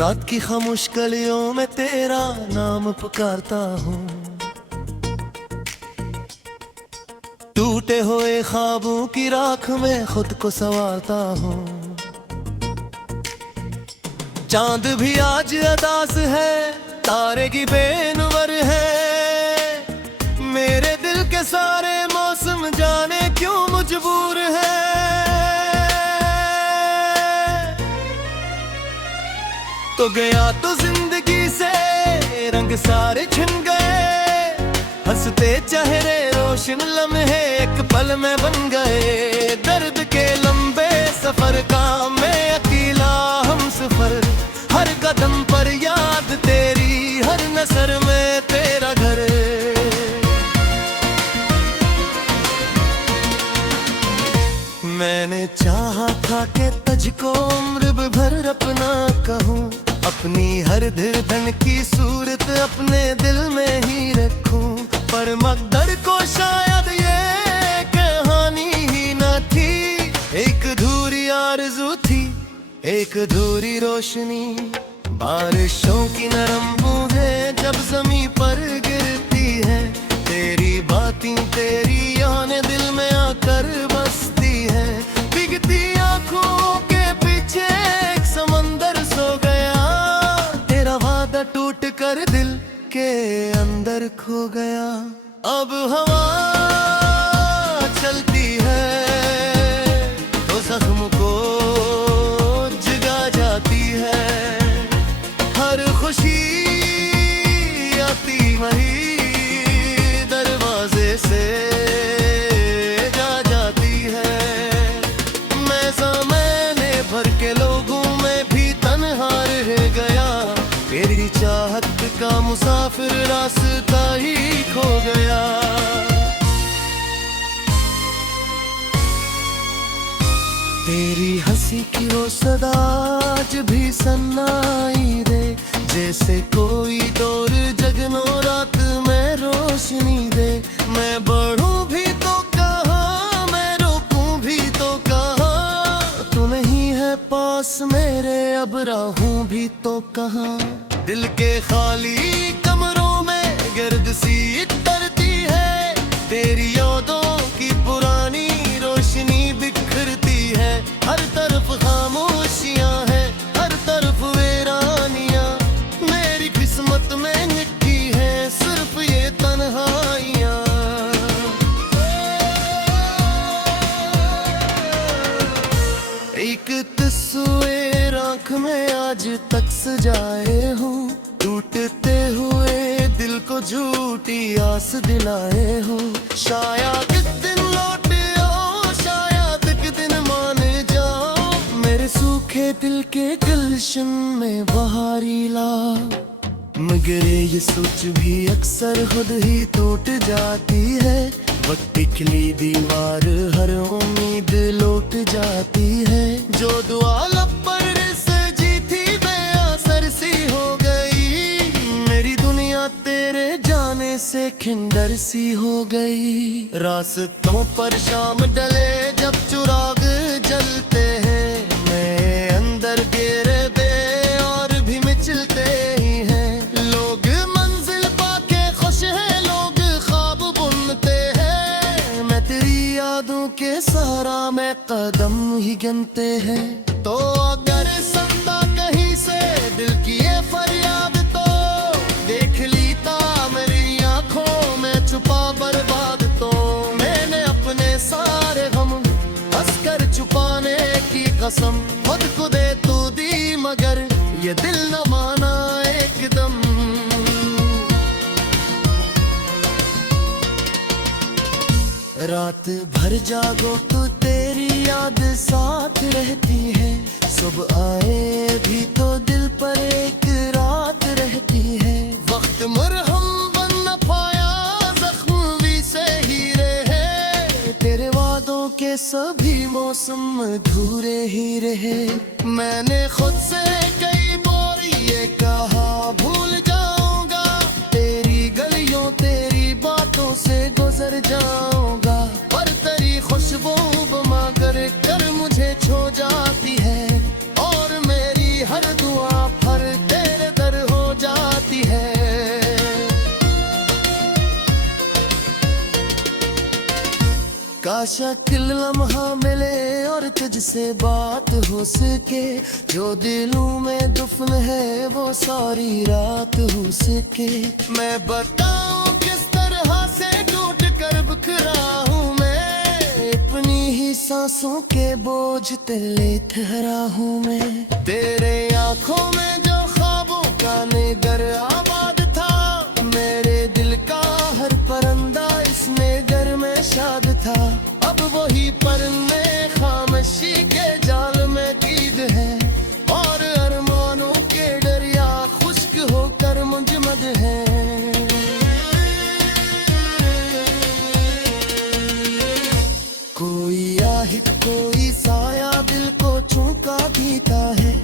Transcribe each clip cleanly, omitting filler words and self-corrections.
रात की खामोश गलियों में तेरा नाम पुकारता हूँ, टूटे हुए ख्वाबों की राख में खुद को संवारता हूँ। चांद भी आज अदास है, तारे की बेनवर है, मेरे दिल के सारे मौसम जाने क्यों मजबूर है। तो गया तो जिंदगी से रंग सारे छिन गए, हंसते चेहरे रोशन लम्हे एक पल में बन गए। दर्द के लंबे सफर का मैं अकेला हमसफर, हर कदम पर याद तेरी, हर नजर में तेरा घर। मैंने चाहा था कि तुझको उम्र भर अपना कहूँ, अपनी हर धड़कन की सूरत अपने दिल में ही रखूं। पर मकदर को शायद ये कहानी ही न थी, एक अधूरी आरज़ू थी, एक अधूरी रोशनी। बारिशों की नरम बूंदें जब ज़मीं पर गिरती है, तेरी बातें तेरी यादें दिल में आकर बसती है। भीगती आँखों के पीछे एक समंदर सो गया, तेरा वादा टूट कर दिल के अंदर खो गया। अब हवा चलती है तो जख्म को जगा जाती है, हर खुशी आती वही दरवाजे से जा जाती है। मैं ज़माने भर के लोगों में भी तन्हा रह गया, तेरी चाहत का मुसाफिर रास्ता ही खो गया। तेरी हंसी की वो सदा आज भी सन्नाई दे, जैसे कोई दौर जगनो रात में रोशनी दे। मैं बढ़ूं भी तो कहाँ, मैं रुकूं भी तो कहाँ, तू नहीं है पास मेरे, अब रहूं भी तो कहाँ। दिल के खाली कमरों में गर्द सी तरती है, तेरी यादों की पुरानी रोशनी बिखरती है। हर तरफ खामोशियां हैं, हर तरफ वीरानियां, मेरी किस्मत में लिखी है सिर्फ ये तन्हाइयां। एक तस्वीर आँख में आज तक सजाए हूँ, टूटते हुए दिल को झूठी आस दिलाए हूँ। शायद एक दिन लौट आओ, शायद एक दिन मान जाओ, मेरे सूखे दिल के गुलशन में बहारी ला। मगर ये सोच भी अक्सर खुद ही टूट जाती है, वक्त की खिली दीवार हर उम्मीद लौट जाती है। जो दुआ लब पर सजी थी बेअसर सी हो गई, मेरी दुनिया तेरे जाने से खिंडर सी हो गई। रास्तों पर शाम ढले जब चिराग जलते हैं, मैं अंदर गिरे दे और भी मिचलते ही हैं। लोग मंजिल पाके खुश हैं, लोग ख्वाब बुनते हैं, मैं तेरी यादों के सहारा में कदम ही गिनते हैं। तो अगर संदा कहीं से दिल की ये फरियाद तो देख ली ता मेरी आंखों में छुपा बर्बाद। तो मैंने अपने सारे गम हंसकर छुपाने की कसम खुद को दे तू दी, मगर ये दिल न माना एकदम। रात भर जागो तो तेरी याद साथ रहती है, सुबह आए भी तो दिल पर एक रात रहती है। वक्त मरहम बन न पाया, जख्म भी सही रहे, तेरे वादों के सभी मौसम अधूरे ही रहे। मैंने खुद से कई बार ये कहा भूल जाऊंगा, तेरी गलियों तेरी बातों से गुजर जाऊंगा, पर तेरी खुशबू मगर कर मुझे छो जाती है, और मेरी हर दुआ फर काश अकेल लम्हा मिले और तुझसे बात हो सके, जो दिलों में दुफन है वो सारी रात हो सके। मैं बताऊं किस तरह से टूट कर बिखरा हूँ मैं, अपनी ही सांसों के बोझ तले ठहरा हूँ मैं। तेरे आंखों में जो ख्वाबों का निगर आबाद था, मेरे दिल का हर परिंदा इस निगर में शाद था। अब वही परंदे खामोशी के जाल में कैद है, और अरमानों के दरिया खुश्क होकर मुंजमद है। कोई आहित कोई साया दिल को चौंका देता है,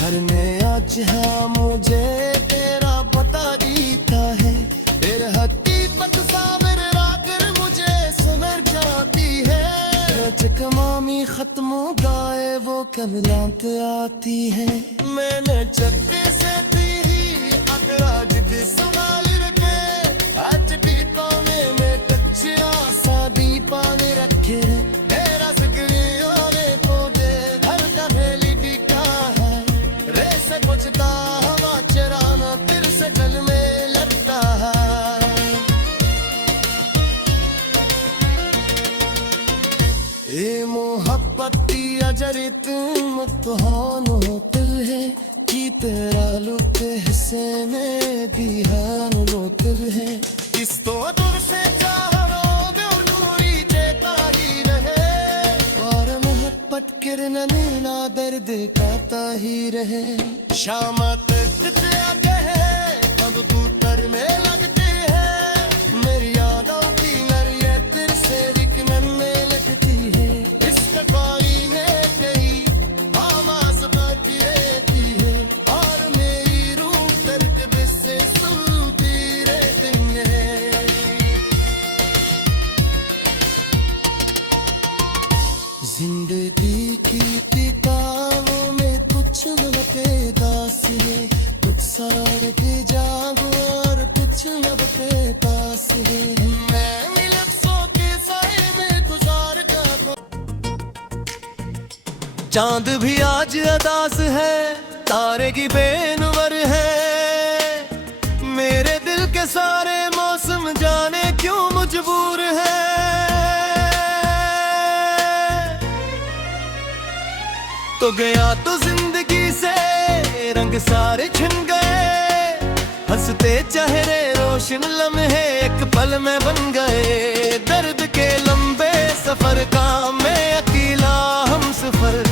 हर नया जहां मुझे तेरा बता देता है। तेरे हकीकत सावर आकर मुझे सवर जाती है, चकमामी खत्म गाए वो कब लात आती है। मैंने चक्के से तेरी अदराज दे सवाल रखे, आज भी कोने में कच्चे आसादी पाने रखे। तेरा सिगरी होने को दे हर कमेली टिका है, रे से कुछता हवा चराना फिर से गल में लगता है। ए मोहब्बती अजर तुम तुहान होतिल है, कि तेरा लुक हिस्से में दिहान लोतिल है। इस तो दूर से चाहो नूरी चेताई रहे, और मोहब्बत किरण नीला दर्द काता ही रहे। शामत आते हैं अब बूटर में लगते हैं, मेरी यादों की नरिये तेरे से रिकनन में लगती है। इसका कोई ने कही आवाज बाकी रहती है, और मेरी रूह दर्द से सुनती रहती है। जिंदगी की किताबों में कुछ लबे दास है, कुछ सारे जागो और कुछ लबे पास है। मैं मिलफ्सों के साए में गुजार का, चांद भी आज अदास है, तारे की बेनवर है। मेरे दिल के सारे मौसम जाने क्यों मजबूर है। तो गया तो जिंदगी से रंग सारे छिन गए, हंसते चेहरे रोशन लम्हे एक पल में बन गए। दर्द के लंबे सफर का मैं अकेला हम सफर,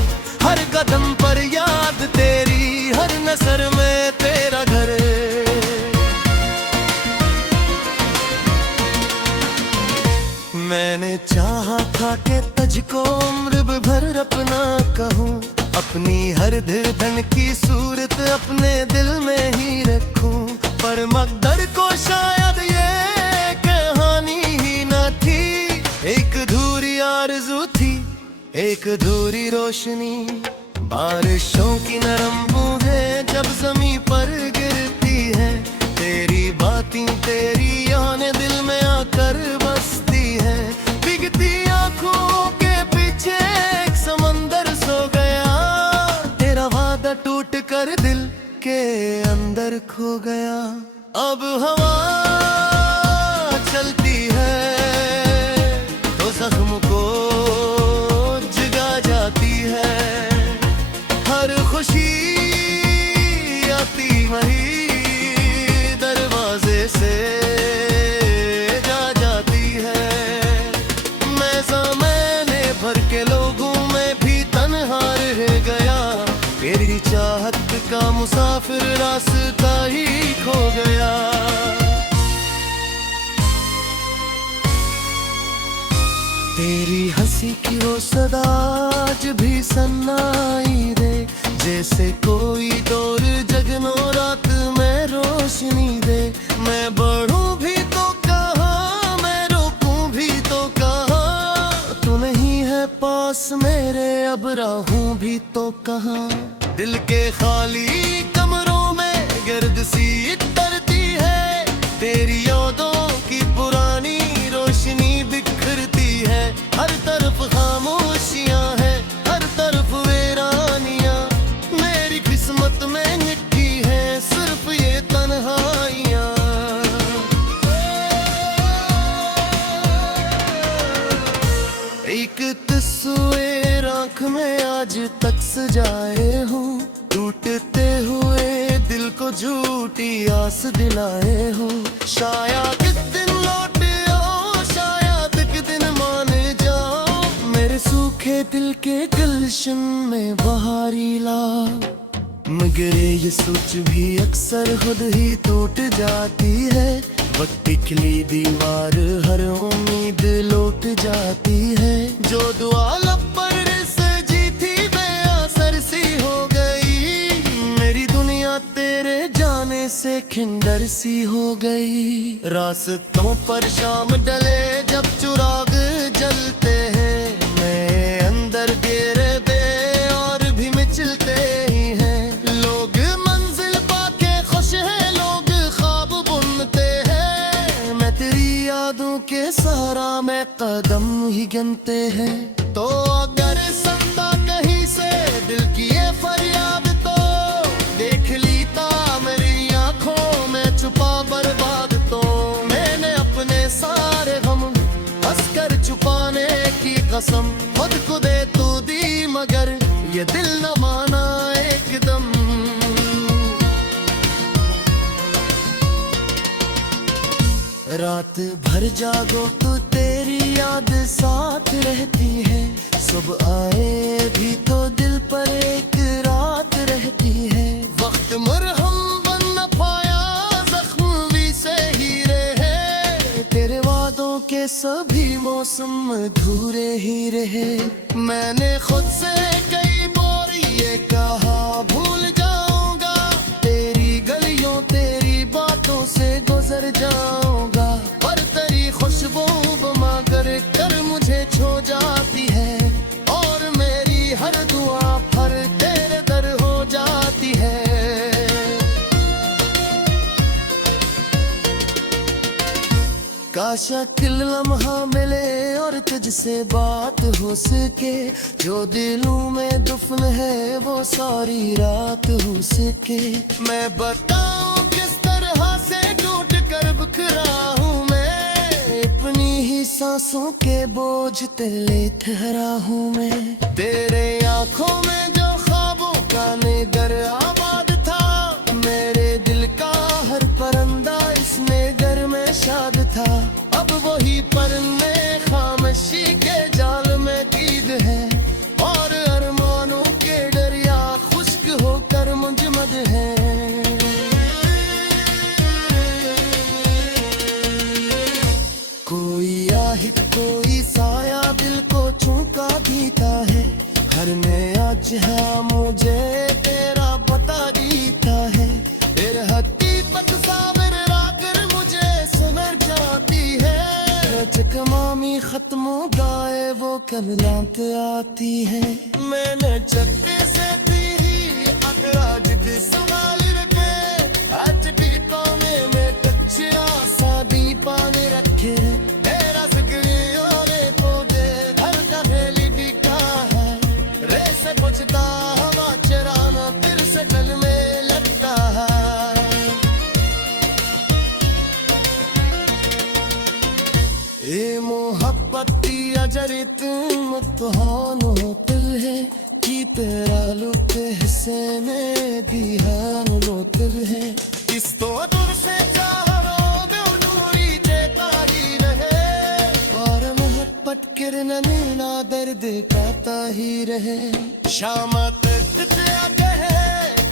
हर कदम पर याद तेरी, हर नजर में तेरा घर। मैंने चाहा था कि तुझको उम्र भर अपना कहूँ, अपनी हर धड़कन की सूरत अपने दिल में ही रखूं। पर मकदर को शायद ये कहानी ही न थी, एक अधूरी आरज़ू थी, एक अधूरी रोशनी। बारिशों की नरम बूंदें जब ज़मीं पर गिरती है, तेरी बातें तेरी यादें दिल में आकर बसती है। बिगती आंखों के पीछे एक समंदर सो गया, तेरा वादा टूट कर दिल के अंदर खो गया। अब हवा चलती है तो जख्म को जगा जाती है, हर खुशी आती वही दरवाजे से जा जाती है। मैं ज़माने भर के लोगों में भी तन्हा रह गया, तेरी चाहत का मुसाफिर रास्ता ही खो गया। तेरी हंसी की वो सदा आज भी सन्नाई दे, जैसे कोई दौर जगनो रात में रोशनी दे। मैं बढ़ूं भी तो कहाँ, मैं रोकूं भी तो कहाँ, तू नहीं है पास मेरे अब रहूं भी तो कहाँ। दिल के खाली कमरों में गर्द सी तरती है, तेरी यादों की पुरानी रोशनी बिखरती है। हर आँख में आज तक सजाए हूँ, टूटते हुए दिल को झूठी आस दिलाए हूँ। शायद एक दिन लौट आओ, शायद एक दिन मान जाओ, मेरे सूखे दिल के गुलशन में बहारी ला। मगर ये सोच भी अक्सर खुद ही टूट जाती है, वक्त की खिली दीवार हर उम्मीद लौट जाती है। जो दुआ लब पर सजी थी बेअसर सी हो गई, मेरी दुनिया तेरे जाने से खिंडर सी हो गई। रास्तों पर शाम डले जब चिराग जलते हैं, मैं अंदर गिरे बे और भी मिचलते ही हैं। लोग मंजिल पाके खुश हैं, लोग ख्वाब बुनते हैं, मैं तेरी यादों के सहारा में कदम ही गिनते हैं। तो अगर सुनता कहीं से दिल की ये फरियाद, तो देख ली ता मेरी आंखों में छुपा बर्बाद। तो मैंने अपने सारे गम हंसकर छुपाने की कसम खुद को दे तू दी, मगर ये दिल न माना एकदम। रात भर जागो तो तेरी याद साथ रहती है, सुबह आए भी तो दिल पर एक रात रहती है। वक्त मरहम बन न पाया, जख्म भी सही रहे, तेरे वादों के सभी मौसम अधूरे ही रहे। मैंने खुद से कई बार ये कहा भूल जाऊंगा, तेरी गलियों तेरी बातों से गुजर जाऊंगा, पर तेरी खुशबू बमा कर मुझे छो जाती है, और मेरी हर दुआ पर तेरे दर हो जाती है। काश अकेल लम्हा मिले और तुझसे बात हो सके, जो दिलों में दुफन है वो सारी रात हो सके। मैं बताऊं किस तरह से टूट कर बिखरा हूँ मैं, अपनी ही सांसों के बोझ तले ठहरा हूँ मैं। तेरे आंखों में जो ख्वाबों का निगर आबाद था, मेरे दिल का हर परिंदा इस निगर में शाद था। अब वही परने खामोशी के जाल में कैद है, और अरमानों के दरिया खुश्क होकर मुजमद है। कोई आहित कोई साया दिल को चूका बीता है, हर नया जहां मुझे तेरा पता जीता है। तेरे हकीकत सावर राकर मुझे समर जाती है, चकमामी खत्मों गाए वो कमलांत आती है। मैंने चक्के से थी अगला जिद संभाल रखे, आज भी कोने में कच्चे आसादी पाने रखे। तेरा जिक्र और को दे हर कहेली दिखा है, रे से पूछता हवा चराना फिर से गल में लगता है। ए मोहब्बती अजरित मुतहान होतिल है, कि तेरा लुत्फ हिस्से में दिहान रोतिल है। इस तो दूर से चाहरो बेउनूरी चेताही रहे, और मोहब्बत किरण नीना दर्द काता ही रहे। शाम तक तेरा कहे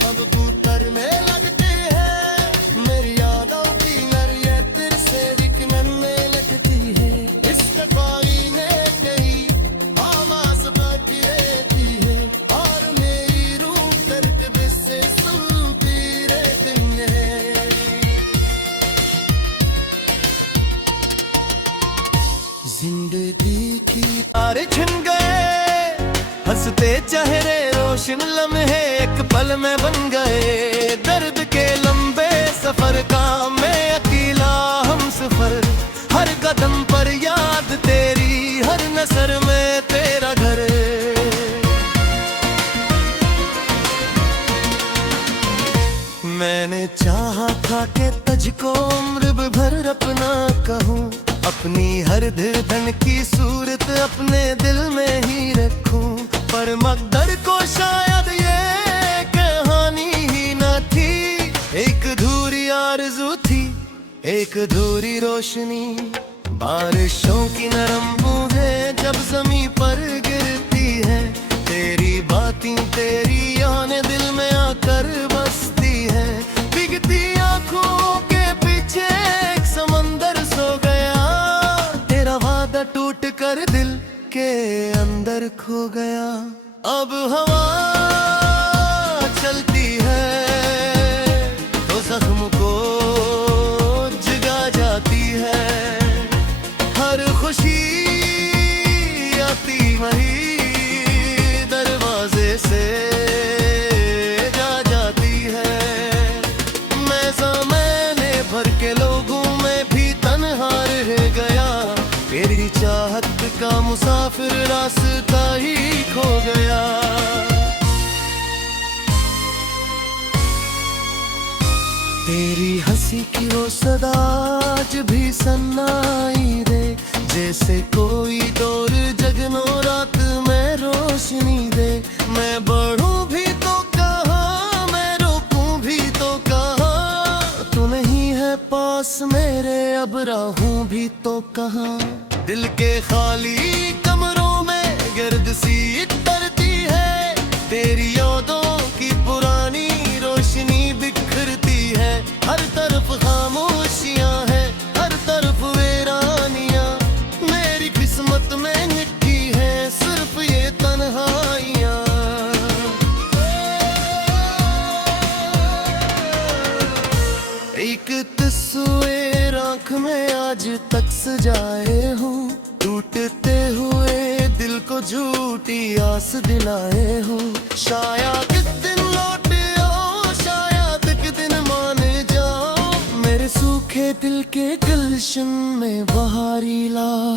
अब बूटर में लगते हैं, मेरी यादों की नरिये तेरे से दिखने में लगती है। इस कबारी ने कही आवाज बाकी रहती है, और मेरी रूह दर्द से सुनती रहती है। जिंदगी की तारे छिन गए, हंसते चेहरे रोशन लम्हे एक पल में बन गए। दर्द के लंबे सफर का मैं अकेला हम सफर, हर कदम पर याद तेरी, हर नजर में तेरा घर। मैंने चाहा था कि तुझको उम्र भर अपना कहूँ, अपनी हर धड़कन की सूरत अपने दिल में ही रखूं। पर मकदर को शायद ये कहानी ही न थी। एक अधूरी आरज़ू थी, एक अधूरी रोशनी, बारिशों की नरम बूंदें जब ज़मीं पर गिरती है। तेरी बातें, तेरी यादें दिल में आकर बसती है। भीगती आंखों के पीछे एक समंदर सो गया, तेरा वादा टूट कर दिल के अंदर खो गया। अब हवा चलती है तो जख्म को जगा जाती है। हर खुशी आती वही दरवाजे से जा जाती है। मैं ज़माने भर के लोगों में भी तन्हा रह गया, तेरी चाहत का मुसाफिर रास्ता ही खो गया। तेरी हंसी की वो सदा आज भी सन्नाई दे, जैसे कोई दौर जगनो रात में रोशनी दे। मैं बढ़ूं भी तो कहाँ, मैं रोकूं भी तो कहाँ, तू नहीं है पास मेरे, अब रहूं भी तो कहाँ। दिल के खाली कमरों में गर्द सी तरती है, तेरी यादों की पुरानी रोशनी बिखरती है। हर तरफ खामोशियां हैं, हर तरफ वीरानियां, मेरी किस्मत में लिखी है सिर्फ ये तन्हाइयां। एक तस्वीर आँख में आज तक सजाए हूँ, टूटते हुए दिल को झूठी आस दिलाए हूँ। शायद एक दिन लौट आओ, शायद एक दिन मान जाओ, मेरे सूखे दिल के गुलशन में बहारी लाओ।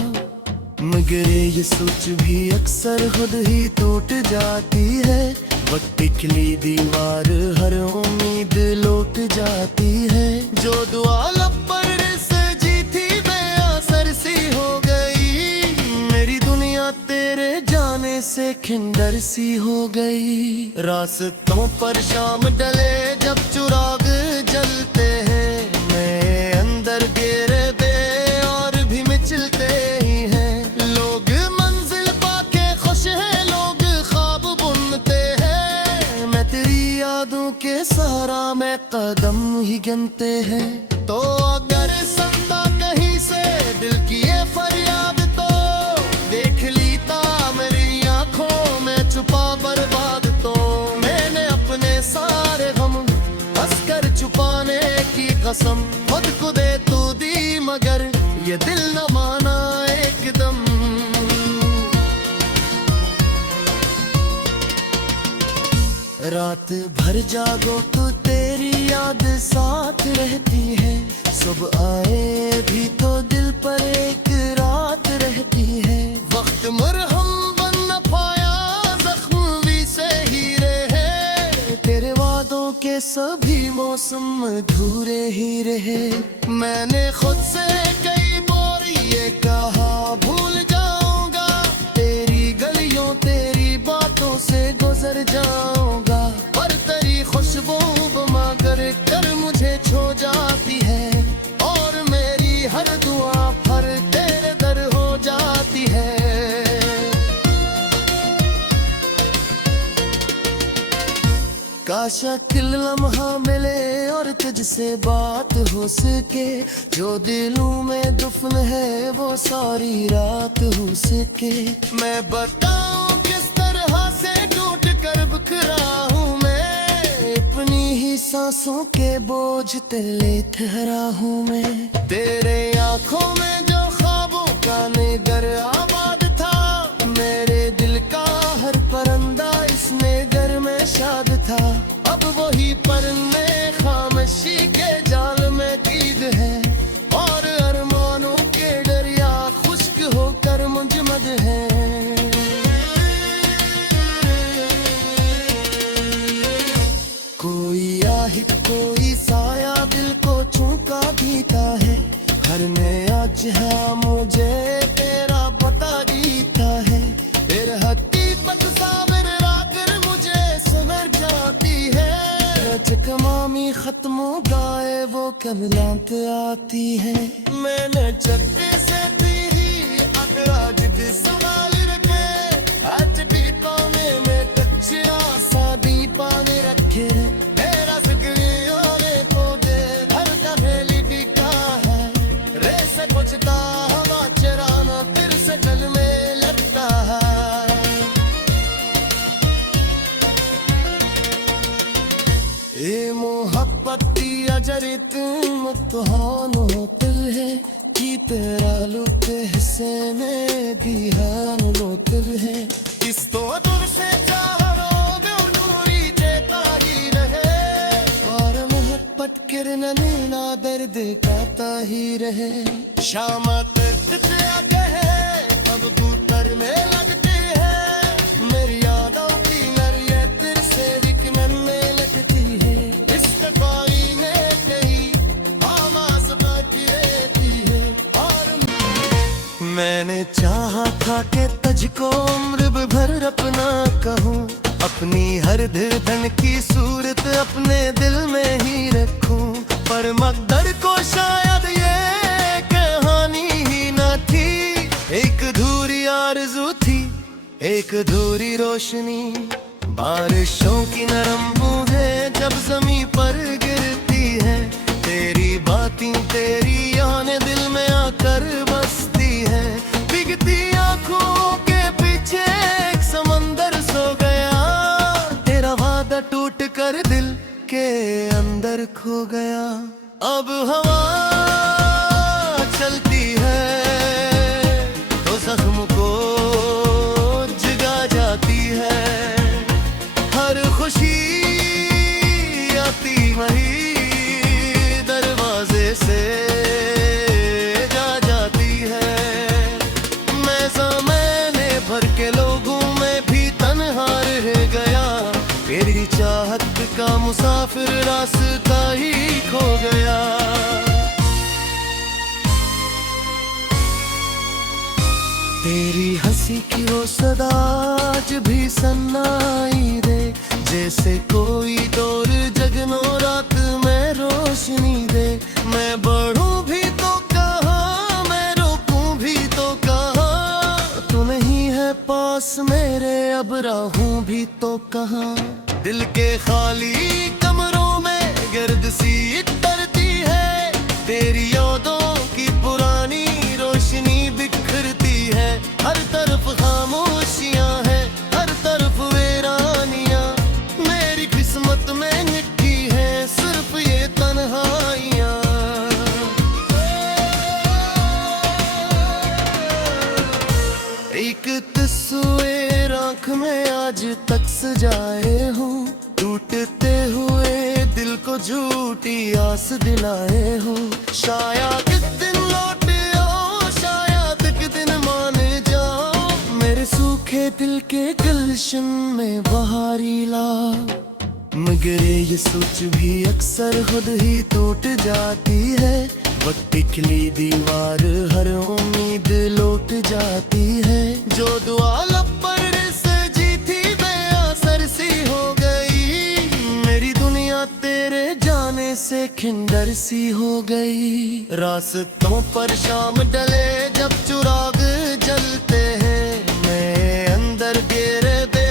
मगर ये सोच भी अक्सर खुद ही टूट जाती है, वक्त खिली दीवार हर उम्मीद लौट जाती है। जो दुआ लब पर सजी थी बेअसर सी हो गई, मेरी दुनिया तेरे जाने से खिंडर सी हो गई। रास्तों पर शाम डले जब चिराग जलते हैं, मैं अंदर गिरे दे और भी मिचलते ही हैं। लोग मंजिल पाके खुश हैं, लोग ख्वाब बुनते हैं, मैं तेरी यादों के सहारा में कदम ही गिनते हैं। तो अगर संता कहीं से दिल की ये फरियाद तो देख ली ता मेरी आंखों में छुपा बर्बाद। तो मैंने अपने सारे गम हंसकर छुपाने की कसम खुद को दे तू दी, मगर ये दिल न माना एकदम। रात भर जागो तो तेरी याद साथ रहती है, सुबह आए भी तो दिल पर एक रात रहती है। वक्त मरहम बन न पाया, जख्म भी सही रहे, तेरे वादों के सभी मौसम अधूरे ही रहे। मैंने खुद से कई बार ये कहा भूल जाऊंगा, तेरी गलियों तेरी बातों से गुजर जाऊंगा, पर तेरी खुशबू बमा कर मुझे छो जाती है, और मेरी हर दुआ पर तेरे दर हो जाती है। काश अकेल लम्हा मिले और तुझसे बात हो सके, जो दिलों में दुफन है वो सारी रात हो सके। मैं बताऊं किस तरह से टूट कर बिखरा हूँ मैं, अपनी ही सांसों के बोझ तले ठहरा हूँ मैं। तेरे आंखों में जो ख्वाबों का निगर आबाद था, मेरे दिल का हर परिंदा इस निगर में शाद था। अब वही परने खामोशी के जाल में कैद है, और अरमानों के दरिया खुश्क होकर मुंजमद है। कोई आहित कोई साया दिल को चौंका देता है, हर नया जहां कमलांत आती है मैंने चक्के से दी आज भी सवाल रखे आज भी पाने में कच्चे आसादी पाने रखे मेरा फिक्री होने को दे हर कहेली बिका है रे से कुछता हवा चराना फिर से जल में लगता है ये मोहब्बती अजरी तुम तुहान होते है कि तेरा लुक हिस्से में दिहान लोतर है इस तो दूर से चाहो बेउनूरी जेता ही रहे और मोहब्बत किरण नीना दर्द गाता ही रहे शाम तक क्या कहे अब कूतर में लगती है मेरी यादों की नरिये तेरे से दिखने में लगती है इसके बारी में कहीं आवाज बाकी रहती है और मैंने चाहा था कि तुझको उम्र भर अपना कहूँ अपनी हर धड़कन की सूरत अपने दिल में ही रखूं पर मकदर को शायद ये कहानी ही न थी एक अधूरी आरज़ू थी एक अधूरी रोशनी बारिशों की नरम बूंदें जब ज़मीं पर गिरती है तेरी बातें तेरी यादें दिल में आकर बसती है बिगती आंखों के पीछे एक समंदर सो गया तेरा वादा टूट कर दिल के अंदर खो गया अब हवा चलती है तो जख्म को जगा जाती है हर खुशी आती वही दरवाजे से जा जाती है मैं ज़माने भर के लोगों में भी तन्हा रह गया तेरी चाहत का मुसाफिर रास्ता ही खो गया तेरी हंसी की वो सदा आज भी सन्नाई दे जैसे कोई दौर जगनो रात में रोशनी दे मैं बढ़ूं भी तो कहाँ मैं रुकूं भी तो कहाँ तू नहीं है पास मेरे अब रहूं भी तो कहाँ दिल के खाली कमरों में गर्द सी तरती है तेरी यादों की पुरानी रोशनी बिखरती है हर तरफ खामोशियां हैं हर तरफ वीरानियां मेरी किस्मत में लिखी है सिर्फ ये तन्हाइयां एक तस्वीर आँख में आज तक सजाए हूँ टूटते हुए दिल को झूठी आस दिलाए हूँ शायद एक दिन लौट आओ शायद एक दिन मान जाओ मेरे सूखे दिल के गुलशन में बहारी ला मगर ये सोच भी अक्सर खुद ही टूट जाती है वक्त खिली दीवार हर उम्मीद लौट जाती है जो दुआ लब पर सजी थी बेअसर सी हो गई मेरी दुनिया तेरे जाने से खिंडर सी हो गई रास्तों पर शाम डले जब चिराग जलते हैं मैं अंदर गिरे दे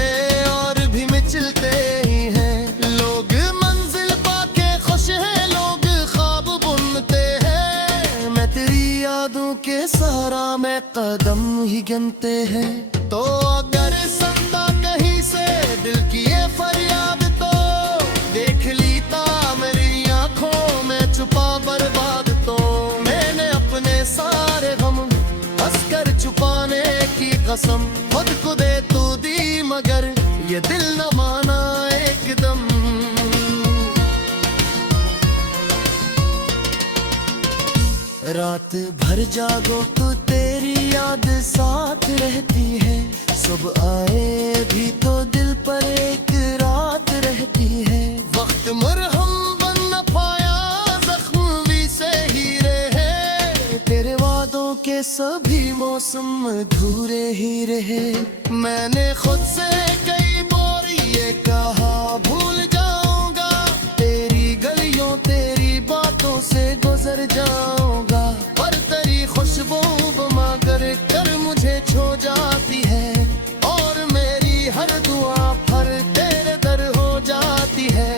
और भी मिचलते ही हैं लोग मंजिल पाके खुश हैं लोग ख्वाब बुनते हैं मैं तेरी यादों के सहारा में कदम ही गिनते हैं तो अगर संता कहीं से दिल की ये फरियाद तो देख ली ता मेरी आंखों में छुपा बर्बाद तो मैंने अपने सारे गम हंसकर छुपाने की कसम खुद को दे तू दी मगर ये दिल न माना एकदम रात भर जागो तो तेरी याद साथ रहती है सुबह आए भी तो दिल पर एक रात रहती है वक्त मरहम बन न पाया जख्म भी सही रहे तेरे वादों के सभी मौसम अधूरे ही रहे मैंने खुद से कई बार ये कहा भूल जाऊंगा तेरी गलियों तेरी बातों से मर जाऊंगा, पर तेरी खुशबू बमा कर मुझे छो जाती है, और मेरी हर दुआ फर तेरे दर हो जाती है।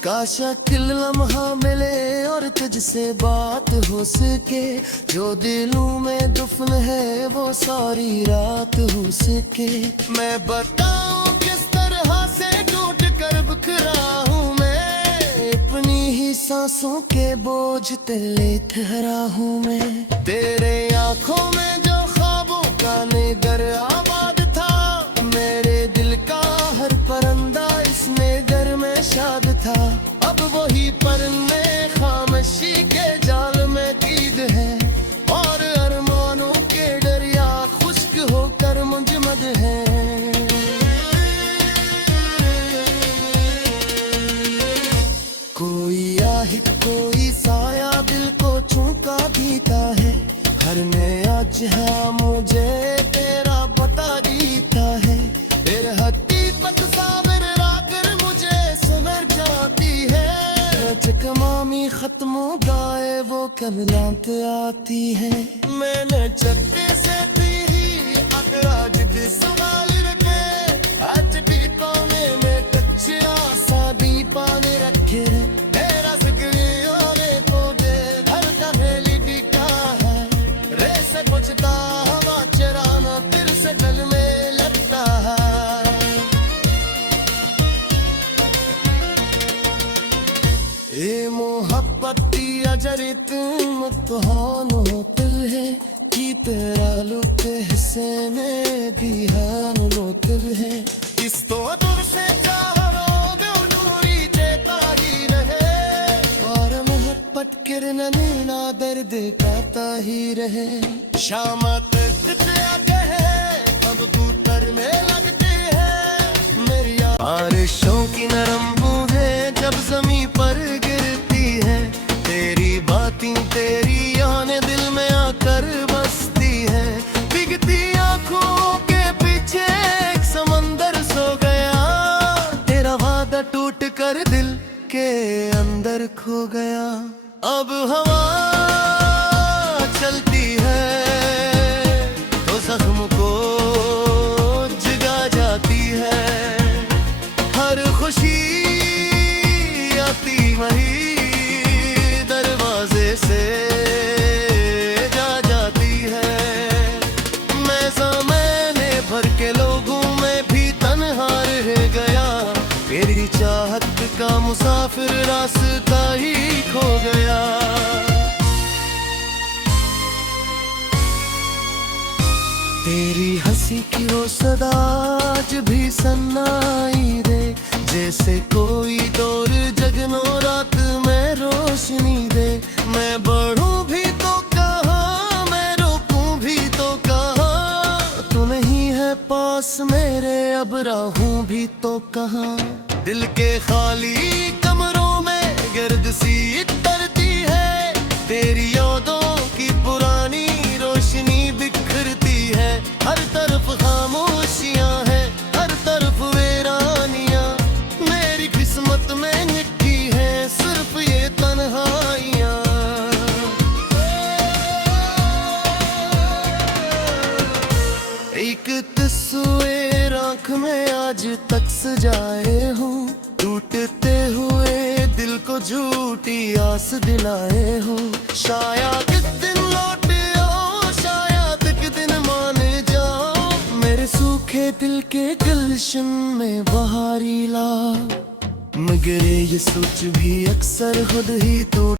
काश अकेल लम्हा मिले और तुझसे बात हो सके, जो दिलों में दुफन है वो सारी रात हो सके। मैं बताऊं किस तरह से टूट कर बिखरा हूँ मैं, अपनी ही सांसों के बोझ तले ठहरा हूँ मैं। तेरे आंखों में जो ख्वाबों का निगर आबाद था, मेरे दिल का हर परिंदा इस निगर में शाद था। अब वही परने खामोशी के जाल में कीद है, और अरमानों के दरिया खुश्क होकर मुंजमद है। कोई आहित कोई साया दिल को चौंका देता है, हर नया जहां मुझे तेरा पता देता है। तेरे हकीकत साबिर राकर मुझे सुमर जाती है, कमामी खत्म गाए वो कमलांत आती है। मैंने चक्के से तेरी अगरा जिद संभाल रखे, आज भी कोने में कच्चे आसादी पाने रखे। मेरा जिक्र होने को दे हर दहेली दिखा है, रे से कुछता हवा चराना फिर से गल में लगता है। ए मोहब्बती अजरित मुतहान होतिल है, कि तेरा लुक हिस्से में दिहान लोतिल है। इस तो दूर से चाहो दूरी देता ही रहे, और मोहब्बत किरण नीना दर्द काता ही रहे। शाम तक आते हैं अब कूटर में लगते हैं, मेरी बारिशों की नरम बूंदें जब जमीन पर गिरती है, तेरी बातें तेरी यादें दिल में आकर बसती है। भीगती आंखों के पीछे एक समंदर सो गया, तेरा वादा टूट कर दिल के अंदर खो गया। अब हवा चलती है तो जख्म को जगा जाती है, हर खुशी आती वही दरवाजे से जा जाती है। मैं ज़माने भर के लोगों में भी तन्हा रह गया, तेरी चाहत का मुसाफिर रास्ता ही खो गया। तेरी हंसी की वो सदा आज भी सन्नाई दे, जैसे कोई दौर जगनो रात में रोशनी दे। मैं बढ़ूं भी तो कहाँ, मैं रोकूं भी तो कहाँ, तू नहीं है पास मेरे अब राहूं भी तो कहाँ। दिल के खाली कमरों में गर्द सी तरती है, तेरी यादों की पुरानी रोशनी बिखरती है। हर तरफ खामोशियां हैं, हर तरफ वीरानियां, मेरी किस्मत में लिखी है सिर्फ ये तन्हाइयां। एक तस्वीर आँख में आज तक सजाए हूँ, टूटते हुए दिल को झूठी आस दिलाए हूँ। शायद एक दिन लौट आओ, शायद एक दिन मान जाओ, मेरे सूखे दिल के गुलशन में बहारी ला। मगर ये सोच भी अक्सर खुद ही तो